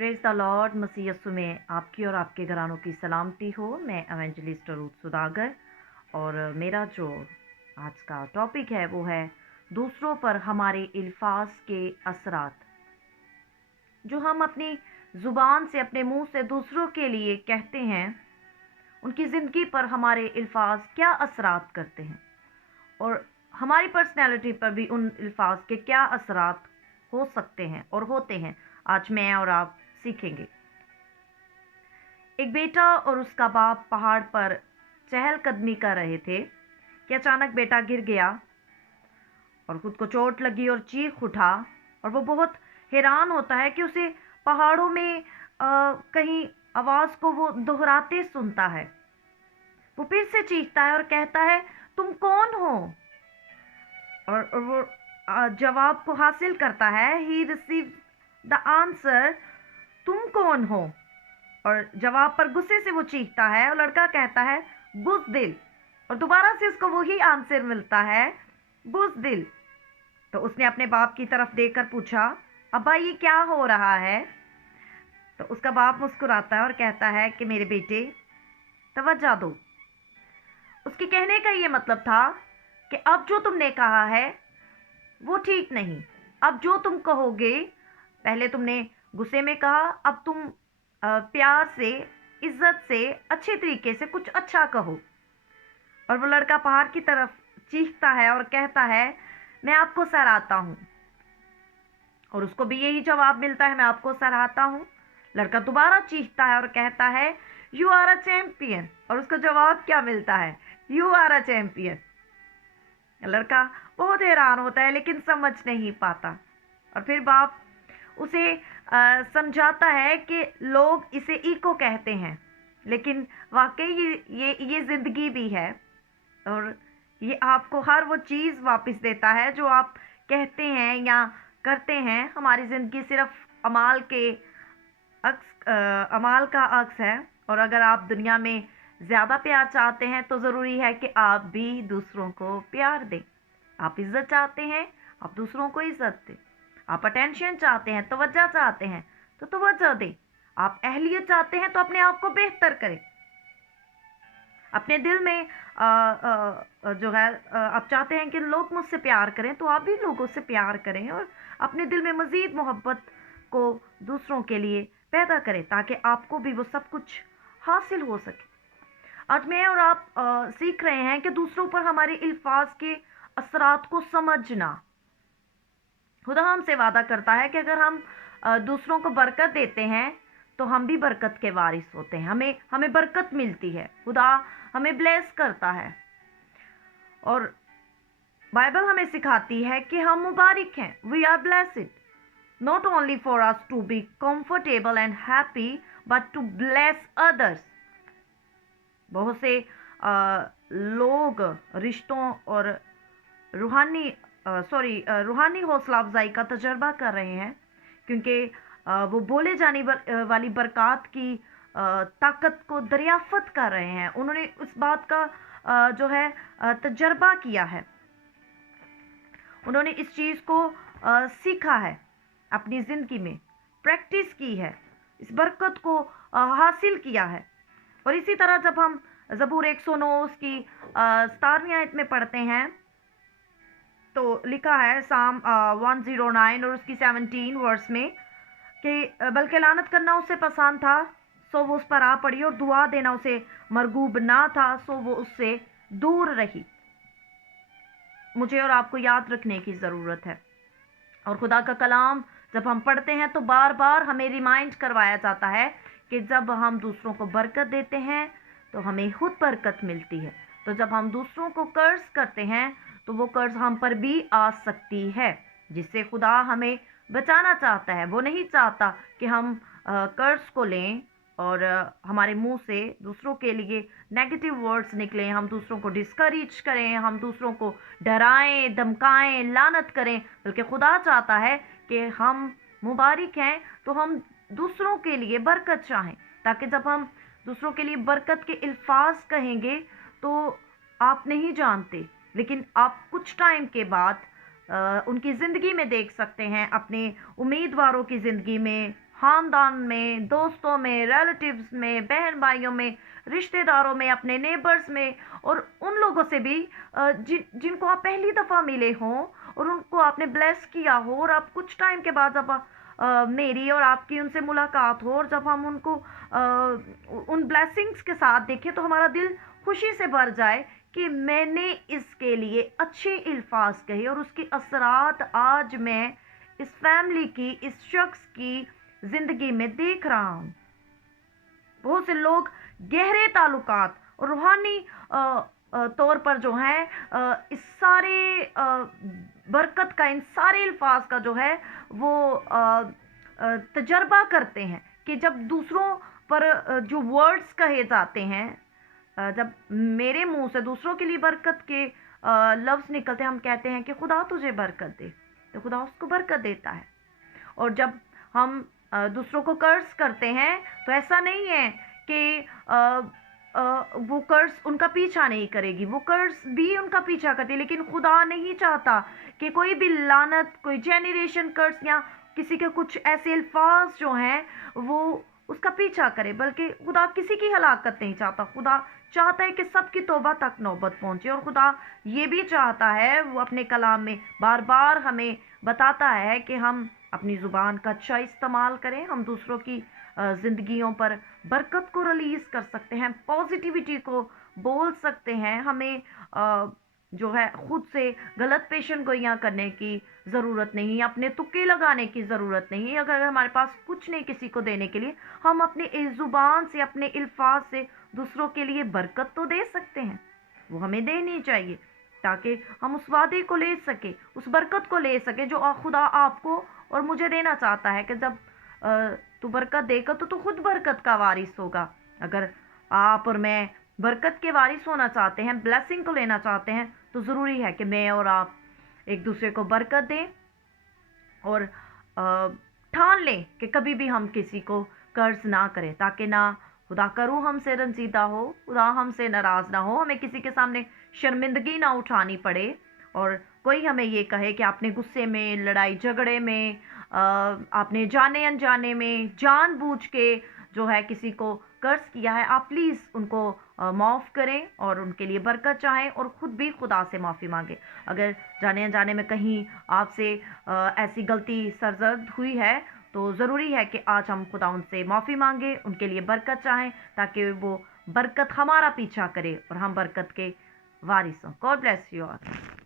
Praise the lord. मसीह यीशु में आपकी और आपके घरानों की सलामती हो। मैं एवेंजलिस्ट रूथ सुदागर, और मेरा जो आज का टॉपिक है वो है दूसरों पर हमारे अल्फाज के असरात। जो हम अपनी ज़ुबान से, अपने मुंह से दूसरों के लिए कहते हैं, उनकी ज़िंदगी पर हमारे अल्फाज क्या असरात करते हैं, और हमारी पर्सनैलिटी पर भी उन अल्फाज के क्या असरात हो सकते हैं और होते हैं, आज मैं और आप सीखेंगे। एक बेटा और उसका बाप पहाड़ पर चहलकदमी कर रहे थे कि अचानक बेटा गिर गया और खुद को चोट लगी और चीख उठा। और वो बहुत हैरान होता है कि उसे पहाड़ों में कहीं आवाज़ को वो दोहराते सुनता है। वो फिर से चीखता है और कहता है, तुम कौन हो? और वो जवाब को हासिल करता है। ही रिसीव द आंसर, तुम कौन हो? और जवाब पर गुस्से से वो चीखता है और लड़का कहता है, बुज़दिल। और दोबारा से उसको वही आंसर मिलता है, बुज़दिल। तो उसने अपने बाप की तरफ देखकर पूछा, अब्बा ये क्या हो रहा है? तो उसका बाप मुस्कुराता है और कहता है कि मेरे बेटे, तवज्जो दो। उसके कहने का ये मतलब था कि अब जो तुमने कहा है वो ठीक नहीं। अब जो तुम कहोगे, पहले तुमने गुस्से में कहा, अब तुम प्यार से, इज्जत से, अच्छे तरीके से कुछ अच्छा कहो। और वो लड़का पहाड़ की तरफ चीखता है और कहता है, मैं आपको सराहता हूँ। और उसको भी यही जवाब मिलता है, मैं आपको सराहता हूँ। लड़का दोबारा चीखता है और कहता है, यू आर अ चैंपियन। और उसको जवाब क्या मिलता है? You are a champion. लड़का बहुत हैरान होता है लेकिन समझ नहीं पाता। और फिर बाप उसे समझाता है कि लोग इसे ईको कहते हैं, लेकिन वाकई ये ज़िंदगी भी है, और ये आपको हर वो चीज़ वापस देता है जो आप कहते हैं या करते हैं। हमारी ज़िंदगी सिर्फ अमाल का अक्स है, और अगर आप दुनिया में ज़्यादा प्यार चाहते हैं तो ज़रूरी है कि आप भी दूसरों को प्यार दें। आप इज़्ज़त चाहते हैं, आप दूसरों को इज़्ज़त दें। आप अटेंशन चाहते हैं, तवज्जो चाहते हैं तो तवज्जो दें। आप अहलियत चाहते हैं तो अपने आप को बेहतर करें। अपने दिल में जो है आप चाहते हैं कि लोग मुझसे प्यार करें, तो आप भी लोगों से प्यार करें और अपने दिल में मज़ीद मोहब्बत को दूसरों के लिए पैदा करें, ताकि आपको भी वो सब कुछ हासिल हो सके। आज मैं और आप सीख रहे हैं कि दूसरों पर हमारे अल्फाज के असरात को समझना। खुदा हमसे वादा करता है कि अगर हम दूसरों को बरकत देते हैं तो हम भी बरकत के वारिस होते हैं। हमें बरकत मिलती है, खुदा हमें ब्लेस करता है। और बाइबल हमें सिखाती है कि हम मुबारक हैं। We are blessed not only for us to be comfortable and happy but to bless others. बहुत से लोग रिश्तों और रूहानी हौसला अफजाई का तजर्बा कर रहे हैं, क्योंकि वो बोले जाने वाली बरक़ात की ताकत को दरियाफ़त कर रहे हैं। उन्होंने उस बात का जो है तजर्बा किया है। उन्होंने इस चीज़ को सीखा है, अपनी ज़िंदगी में प्रैक्टिस की है, इस बरकत को हासिल किया है। और इसी तरह जब हम ज़बूर 109 उसकी 17वीं आयत में पढ़ते हैं तो लिखा है, साम 109 और उसकी 17 वर्स में, कि बल्कि लानत करना उसे पसंद था सो वो उस पर आ पड़ी, और दुआ देना उसे मरगूब ना था सो वो उससे दूर रही। मुझे और आपको याद रखने की ज़रूरत है। और खुदा का कलाम जब हम पढ़ते हैं तो बार बार हमें रिमाइंड करवाया जाता है कि जब हम दूसरों को बरकत देते हैं तो हमें खुद बरकत मिलती है। तो जब हम दूसरों को कर्ज करते हैं तो वो कर्ज हम पर भी आ सकती है, जिससे खुदा हमें बचाना चाहता है। वो नहीं चाहता कि हम कर्ज को लें और हमारे मुंह से दूसरों के लिए नेगेटिव वर्ड्स निकलें, हम दूसरों को डिस्करेज करें, हम दूसरों को डराएं, धमकाएं, लानत करें। बल्कि खुदा चाहता है कि हम मुबारक हैं तो हम दूसरों के लिए बरकत चाहें, ताकि जब हम दूसरों के लिए बरकत के अल्फाज कहेंगे तो आप नहीं जानते, लेकिन आप कुछ टाइम के बाद उनकी ज़िंदगी में देख सकते हैं, अपने उम्मीदवारों की ज़िंदगी में, خاندان میں، دوستوں میں، ریلیٹیوز میں، بہن بھائیوں میں، رشتہ داروں میں، اپنے نیبرز میں، اور ان لوگوں سے بھی جن کو آپ پہلی دفعہ ملے ہوں اور ان کو آپ نے بلیس کیا ہو، اور آپ کچھ ٹائم کے بعد جب میری اور آپ کی ان سے ملاقات ہو اور جب ہم ان کو ان بلیسنگز کے ساتھ دیکھیں تو ہمارا دل خوشی سے بھر جائے کہ میں نے اس کے لیے اچھے الفاظ کہے، اور اس کے اثرات آج میں اس فیملی کی، اس شخص کی زندگی میں دیکھ رہا ہوں۔ بہت سے لوگ گہرے تعلقات اور روحانی طور پر جو ہیں اس سارے برکت کا، ان سارے الفاظ کا جو ہے وہ تجربہ کرتے ہیں کہ جب دوسروں پر جو ورڈز کہے جاتے ہیں، جب میرے منہ سے دوسروں کے لیے برکت کے لفظ نکلتے ہیں، ہم کہتے ہیں کہ خدا تجھے برکت دے، تو خدا اس کو برکت دیتا ہے۔ اور جب ہم دوسروں کو قرض کرتے ہیں تو ایسا نہیں ہے کہ وہ قرض ان کا پیچھا نہیں کرے گی، وہ قرض بھی ان کا پیچھا کرتی ہے، لیکن خدا نہیں چاہتا کہ کوئی بھی لعنت، کوئی جنریشن قرض یا کسی کے کچھ ایسے الفاظ جو ہیں وہ اس کا پیچھا کرے، بلکہ خدا کسی کی ہلاکت نہیں چاہتا۔ خدا چاہتا ہے کہ سب کی توبہ تک نوبت پہنچے، اور خدا یہ بھی چاہتا ہے، وہ اپنے کلام میں بار بار ہمیں بتاتا ہے کہ ہم اپنی زبان کا اچھا استعمال کریں، ہم دوسروں کی زندگیوں پر برکت کو ریلیز کر سکتے ہیں، پازیٹیوٹی کو بول سکتے ہیں۔ ہمیں جو ہے خود سے غلط پیشن گوئیاں کرنے کی ضرورت نہیں، اپنے تکے لگانے کی ضرورت نہیں۔ اگر ہمارے پاس کچھ نہیں کسی کو دینے کے لیے، ہم اپنے زبان سے، اپنے الفاظ سے دوسروں کے لیے برکت تو دے سکتے ہیں، وہ ہمیں دینی چاہیے تاکہ ہم اس وعدے کو لے سکیں، اس برکت کو لے سکیں جو خدا آپ کو اور مجھے دینا چاہتا ہے، کہ جب تو برکت دے گا تو خود برکت کا وارث ہوگا۔ اگر آپ اور میں برکت کے وارث ہونا چاہتے ہیں، بلیسنگ کو لینا چاہتے ہیں، تو ضروری ہے کہ میں اور آپ ایک دوسرے کو برکت دیں، اور ٹھان لیں کہ کبھی بھی ہم کسی کو قرض نہ کریں، تاکہ نہ خدا کرو ہم سے رنجیدہ ہو، خدا ہم سے ناراض نہ ہو، ہمیں کسی کے سامنے شرمندگی نہ اٹھانی پڑے، اور کوئی ہمیں یہ کہے کہ آپ نے غصے میں، لڑائی جھگڑے میں، آپ نے جانے انجانے میں، جان بوجھ کے جو ہے کسی کو قرض کیا ہے، آپ پلیز ان کو معاف کریں اور ان کے لیے برکت چاہیں، اور خود بھی خدا سے معافی مانگیں۔ اگر جانے انجانے میں کہیں آپ سے ایسی غلطی سرزد ہوئی ہے تو ضروری ہے کہ آج ہم خدا ان سے معافی مانگیں، ان کے لیے برکت چاہیں، تاکہ وہ برکت ہمارا پیچھا کرے اور ہم برکت کے وارث ہوں۔ God bless you all.